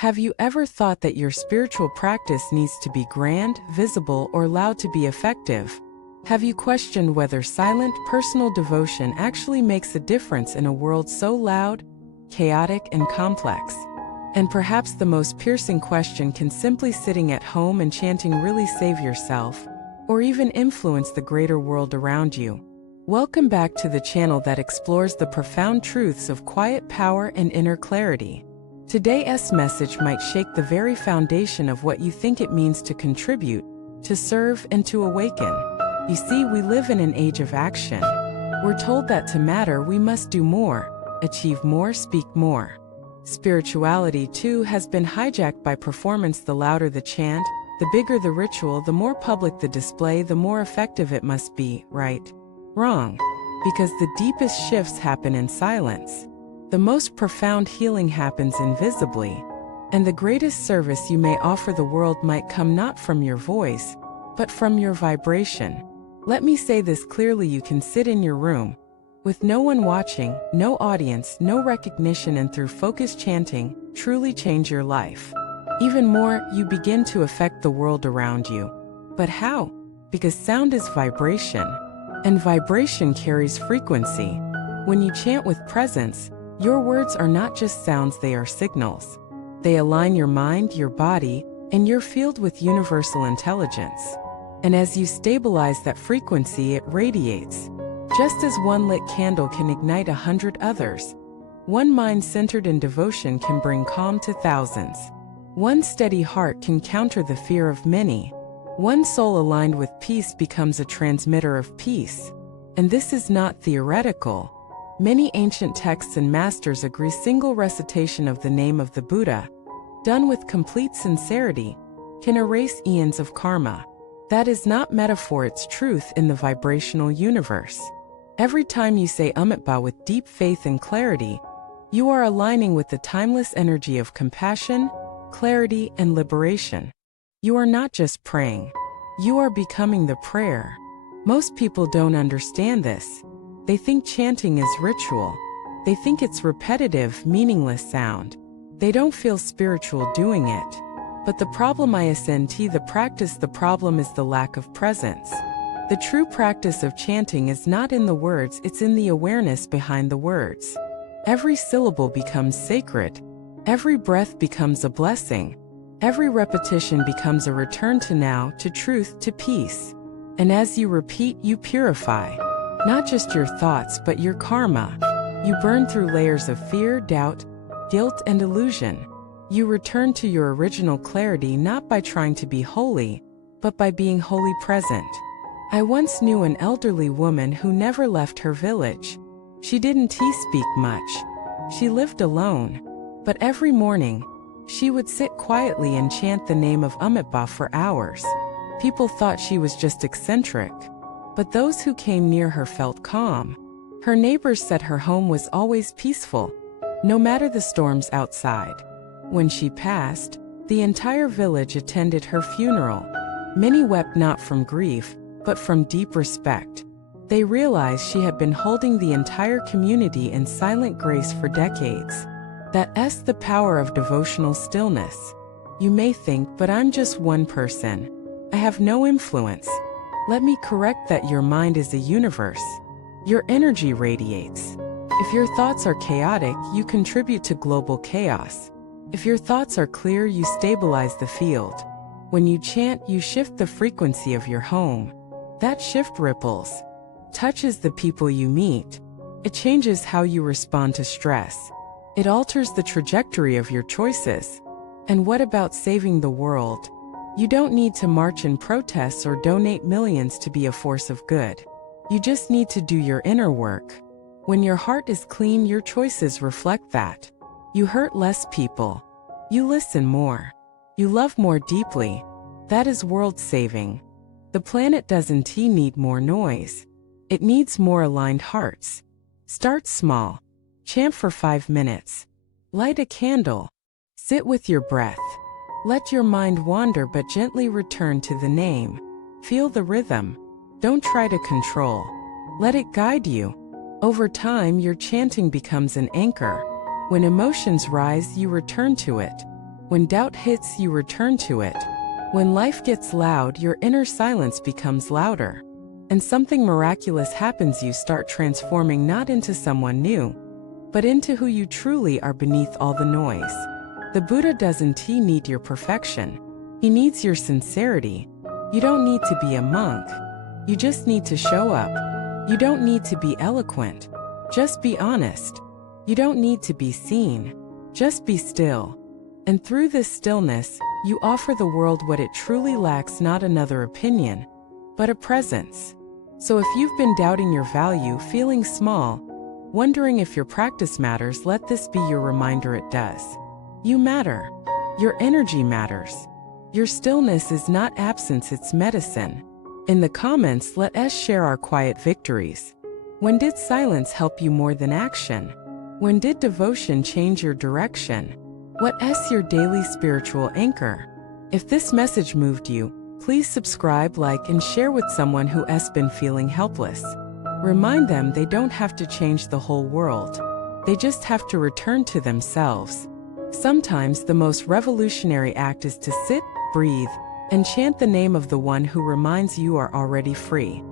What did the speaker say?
Have you ever thought that your spiritual practice needs to be grand, visible, or loud to be effective? Have you questioned whether silent, personal devotion actually makes a difference in a world so loud, chaotic, and complex? And perhaps the most piercing question: can simply sitting at home and chanting really save yourself, or even influence the greater world around you? Welcome back to the channel that explores the profound truths of quiet power and inner clarity. Today's message might shake the very foundation of what you think it means to contribute, to serve, and to awaken. You see, we live in an age of action. We're told that to matter, we must do more, achieve more, speak more. Spirituality, too, has been hijacked by performance. The louder the chant, the bigger the ritual, the more public the display, the more effective it must be. Right? Wrong. Because the deepest shifts happen in silence. The most profound healing happens invisibly, and the greatest service you may offer the world might come not from your voice, but from your vibration. Let me say this clearly: you can sit in your room, with no one watching, no audience, no recognition, and through focused chanting, truly change your life. Even more, you begin to affect the world around you. But how? Because sound is vibration, and vibration carries frequency. When you chant with presence, your words are not just sounds, they are signals. They align your mind, your body, and your field with universal intelligence. And as you stabilize that frequency, it radiates. Just as one lit candle can ignite 100 others, one mind centered in devotion can bring calm to thousands. One steady heart can counter the fear of many. One soul aligned with peace becomes a transmitter of peace. And this is not theoretical. Many ancient texts and masters agree single recitation of the name of the Buddha, done with complete sincerity, can erase eons of karma. That is not metaphor, it's truth in the vibrational universe. Every time you say Amitabha with deep faith and clarity, you are aligning with the timeless energy of compassion, clarity, and liberation. You are not just praying. You are becoming the prayer. Most people don't understand this. They think chanting is ritual. They think it's repetitive, meaningless sound. They don't feel spiritual doing it. But the problem isn't the practice, the problem is the lack of presence. The true practice of chanting is not in the words, it's in the awareness behind the words. Every syllable becomes sacred. Every breath becomes a blessing. Every repetition becomes a return to now, to truth, to peace. And as you repeat, you purify. Not just your thoughts, but your karma. You burn through layers of fear, doubt, guilt, and illusion. You return to your original clarity, not by trying to be holy, but by being wholly present. I once knew an elderly woman who never left her village. She didn't speak much. She lived alone. But every morning, she would sit quietly and chant the name of Amitabha for hours. People thought she was just eccentric. But those who came near her felt calm. Her neighbors said her home was always peaceful, no matter the storms outside. When she passed, the entire village attended her funeral. Many wept not from grief, but from deep respect. They realized she had been holding the entire community in silent grace for decades. That's the power of devotional stillness. You may think, but I'm just one person. I have no influence. Let me correct that: your mind is a universe. Your energy radiates. If your thoughts are chaotic, you contribute to global chaos. If your thoughts are clear, you stabilize the field. When you chant, you shift the frequency of your home. That shift ripples, touches the people you meet. It changes how you respond to stress. It alters the trajectory of your choices. And what about saving the world? You don't need to march in protests or donate millions to be a force of good. You just need to do your inner work. When your heart is clean, your choices reflect that. You hurt less people. You listen more. You love more deeply. That is world saving. The planet doesn't need more noise. It needs more aligned hearts. Start small. Chant for 5 minutes. Light a candle. Sit with your breath. Let your mind wander, but gently return to the name. Feel the rhythm. Don't try to control. Let it guide you. Over time, your chanting becomes an anchor. When emotions rise, you return to it. When doubt hits, you return to it. When life gets loud, your inner silence becomes louder. And something miraculous happens. You start transforming not into someone new, but into who you truly are beneath all the noise. The Buddha doesn't need your perfection. He needs your sincerity. You don't need to be a monk. You just need to show up. You don't need to be eloquent. Just be honest. You don't need to be seen. Just be still. And through this stillness, you offer the world what it truly lacks, not another opinion, but a presence. So if you've been doubting your value, feeling small, wondering if your practice matters, let this be your reminder: it does. You matter. Your energy matters. Your stillness is not absence, it's medicine. In the comments, let us share our quiet victories. When did silence help you more than action? When did devotion change your direction? What is your daily spiritual anchor? If this message moved you, please subscribe, like, and share with someone who has been feeling helpless. Remind them they don't have to change the whole world. They just have to return to themselves. Sometimes the most revolutionary act is to sit, breathe, and chant the name of the one who reminds you are already free.